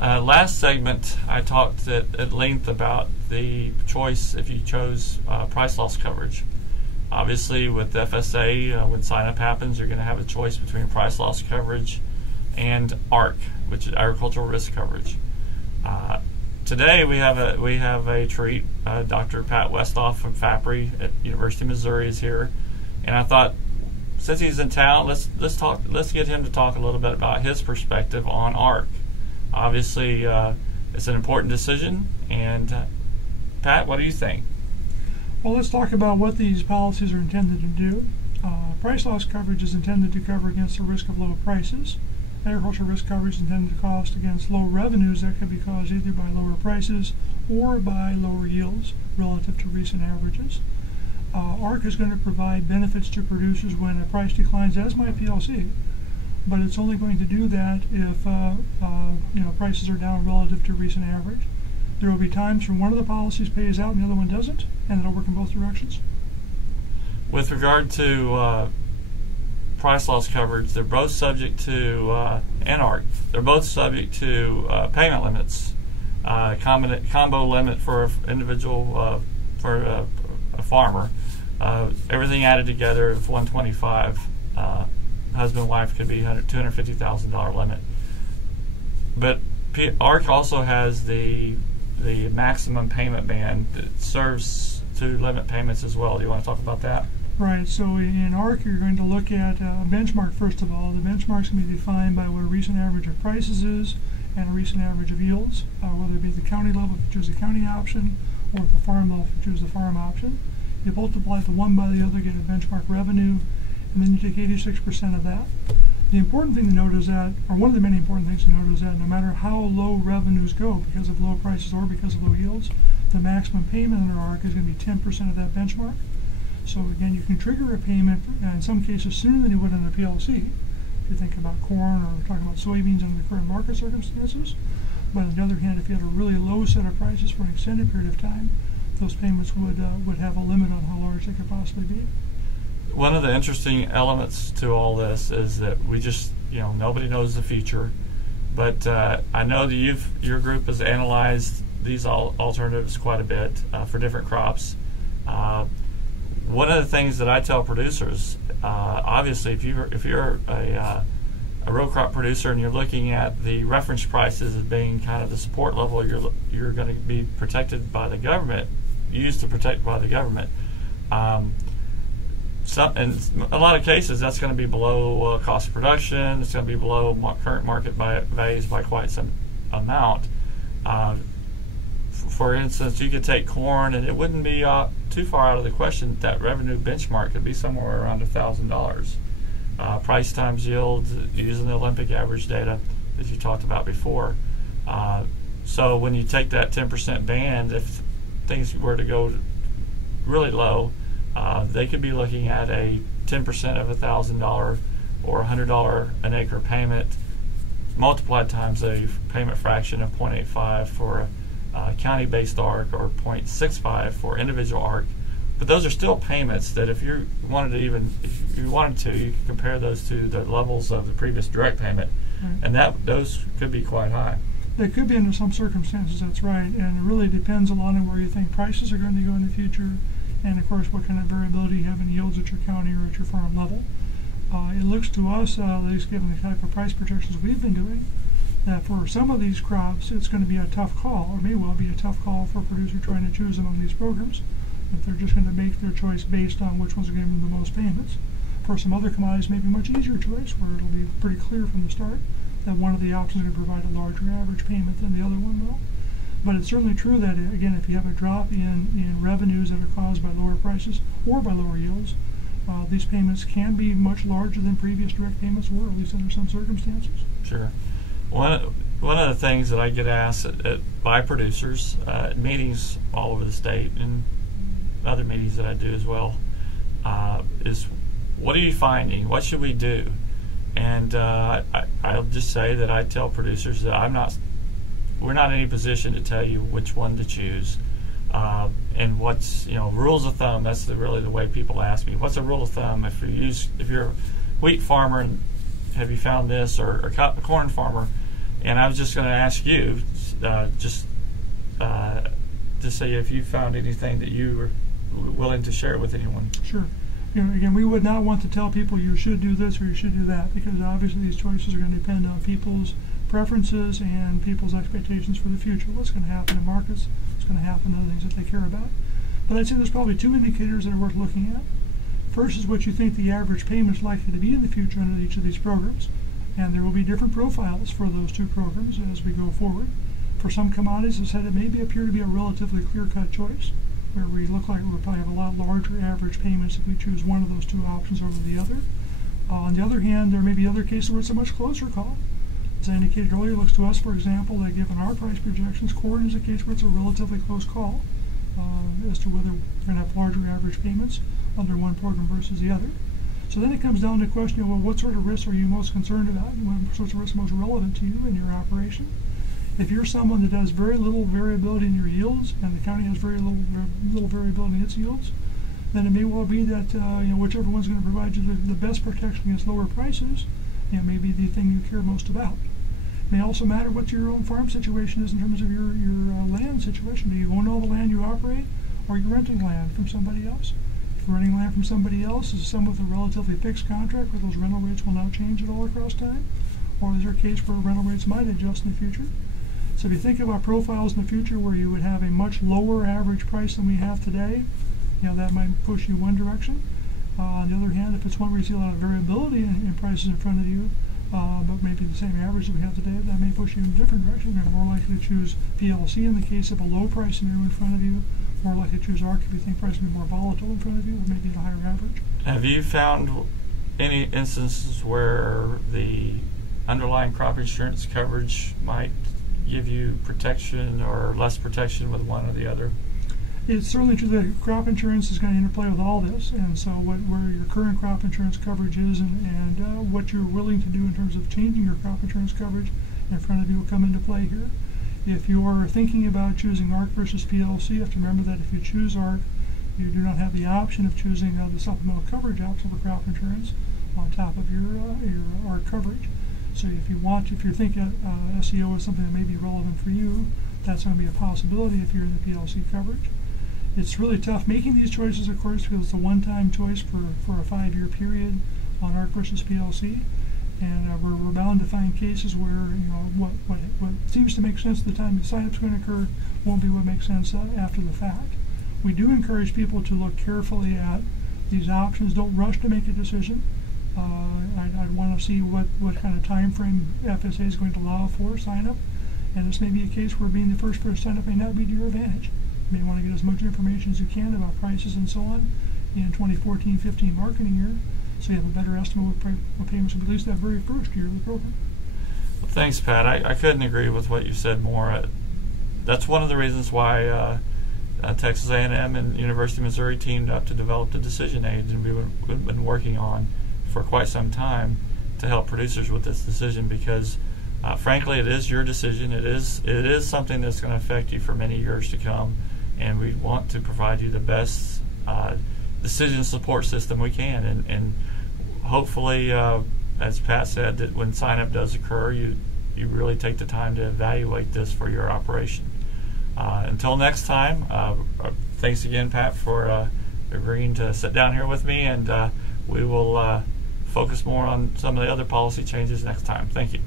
last segment, I talked at length about the choice if you chose price loss coverage. Obviously, with FSA, when sign-up happens, you're going to have a choice between price loss coverage and ARC, which is agricultural risk coverage. Today, we have a treat. Dr. Pat Westhoff from FAPRI at University of Missouri is here, and I thought, since he's in town, let's get him to talk a little bit about his perspective on ARC. Obviously, it's an important decision, and Pat, what do you think? Well, let's talk about what these policies are intended to do. Price loss coverage is intended to cover against the risk of low prices. Agricultural risk coverage is intended to cost against low revenues that could be caused either by lower prices or by lower yields relative to recent averages. ARC is going to provide benefits to producers when a price declines, as might PLC, but it's only going to do that if prices are down relative to recent average. There will be times when one of the policies pays out and the other one doesn't, and it'll work in both directions. With regard to price loss coverage, they're both subject to, and ARC, they're both subject to payment limits. Combo limit for an individual, for a farmer. Everything added together is $125. Husband and wife could be $250,000 limit. But ARC also has the maximum payment band that serves to limit payments as well. Do you want to talk about that? Right. So in ARC, you're going to look at a benchmark first of all. The benchmark is going to be defined by what a recent average of prices is and a recent average of yields, whether it be the county level if you choose the county option, or at the farm level if you choose the farm option. You multiply the one by the other, get a benchmark revenue, and then you take 86% of that. The important thing to note is that, or one of the many important things to note is that no matter how low revenues go because of low prices or because of low yields, the maximum payment under ARC is going to be 10% of that benchmark. So again, you can trigger a payment in some cases sooner than you would under PLC. If you think about corn or talking about soybeans under the current market circumstances. But on the other hand, if you had a really low set of prices for an extended period of time, those payments would have a limit on how large they could possibly be. One of the interesting elements to all this is that we just, nobody knows the future, but I know that your group has analyzed these alternatives quite a bit for different crops. One of the things that I tell producers, obviously, if you're a row crop producer and you're looking at the reference prices as being kind of the support level you're going to be protected by the government, used to protect by the government. In a lot of cases, that's going to be below cost of production. It's going to be below current market values by quite some amount. For instance, you could take corn, and it wouldn't be too far out of the question that revenue benchmark could be somewhere around $1,000. Price times yield using the Olympic average data that you talked about before. So when you take that 10% band, if things were to go really low, they could be looking at a 10% of $1,000 or $100 an acre payment multiplied times a payment fraction of 0.85 for a county-based ARC or 0.65 for individual ARC. But those are still payments that if you wanted to, you could compare those to the levels of the previous direct payment, and those could be quite high. They could be under some circumstances, that's right, and it really depends a lot on where you think prices are going to go in the future, and of course what kind of variability you have in yields at your county or at your farm level. It looks to us, at least given the type of price projections we've been doing, that for some of these crops it's going to be a tough call, or may well be a tough call for a producer trying to choose among these programs, if they're just going to make their choice based on which ones are giving them the most payments. For some other commodities, maybe a much easier choice, where it'll be pretty clear from the start that one of the options will provide a larger average payment than the other one will. But it's certainly true that, again, if you have a drop in revenues that are caused by lower prices or by lower yields, these payments can be much larger than previous direct payments were, at least under some circumstances. Sure. One of the things that I get asked by producers at meetings all over the state and other meetings that I do as well is, what are you finding? What should we do? And I'll just say that I tell producers that we're not in any position to tell you which one to choose. And what's, rules of thumb, that's really the way people ask me. What's a rule of thumb? If you're a wheat farmer, and have you found this, or a corn farmer, And I was just going to ask you, just say if you found anything that you were willing to share with anyone. Sure. Again, we would not want to tell people you should do this or you should do that, because obviously these choices are going to depend on people's preferences and people's expectations for the future. What's going to happen in markets, what's going to happen in the things that they care about. But I'd say there's probably two indicators that are worth looking at. First is what you think the average payment is likely to be in the future under each of these programs. And there will be different profiles for those two programs as we go forward. For some commodities, as I said, it may appear to be a relatively clear-cut choice, where we look like we'll probably have a lot larger average payments if we choose one of those two options over the other. On the other hand, there may be other cases where it's a much closer call. As I indicated earlier, it looks to us, for example, that given our price projections, corn is a case where it's a relatively close call as to whether we're going to have larger average payments under one program versus the other. So then it comes down to the question of, well, what sort of risks are you most concerned about? What sorts of risks are most relevant to you in your operation? If you're someone that has very little variability in your yields, and the county has very little variability in its yields, then it may well be that whichever one's going to provide you the best protection against lower prices, may be the thing you care most about. It may also matter what your own farm situation is in terms of your land situation. Do you own all the land you operate, or are you renting land from somebody else? If you're renting land from somebody else, is it some with a relatively fixed contract where those rental rates will not change at all across time? Or is there a case where rental rates might adjust in the future? So if you think about profiles in the future where you would have a much lower average price than we have today, that might push you one direction. On the other hand, if it's one where you see a lot of variability in prices in front of you, but maybe the same average that we have today, that may push you in a different direction. You're more likely to choose PLC in the case of a low price scenario in front of you, more likely to choose ARC if you think prices will be more volatile in front of you, or maybe at a higher average. Have you found any instances where the underlying crop insurance coverage might give you protection or less protection with one or the other? It's certainly true that crop insurance is going to interplay with all this, and so where your current crop insurance coverage is and what you're willing to do in terms of changing your crop insurance coverage in front of you will come into play here. If you are thinking about choosing ARC versus PLC, you have to remember that if you choose ARC, you do not have the option of choosing the supplemental coverage option for crop insurance on top of your ARC coverage. So if you're thinking SEO is something that may be relevant for you, that's going to be a possibility if you're in the PLC coverage. It's really tough making these choices, of course, because it's a one-time choice for a 5-year period on ARC versus PLC, and we're bound to find cases where what seems to make sense at the time the sign-up's going to occur won't be what makes sense after the fact. We do encourage people to look carefully at these options. Don't rush to make a decision. I'd want to see what kind of time frame FSA is going to allow for sign-up, and this may be a case where being the first person to sign up may not be to your advantage. You may want to get as much information as you can about prices and so on in 2014-15 marketing year, so you have a better estimate of what payments will be at least that very first year of the program. Well, thanks, Pat. I couldn't agree with what you said more. That's one of the reasons why Texas A&M and University of Missouri teamed up to develop the decision aids, and we've been working on for quite some time to help producers with this decision, because frankly, it is your decision. It is something that's going to affect you for many years to come, and we want to provide you the best decision support system we can, and hopefully, as Pat said, that when sign-up does occur, you really take the time to evaluate this for your operation. Until next time, thanks again, Pat, for agreeing to sit down here with me, and we will focus more on some of the other policy changes next time. Thank you.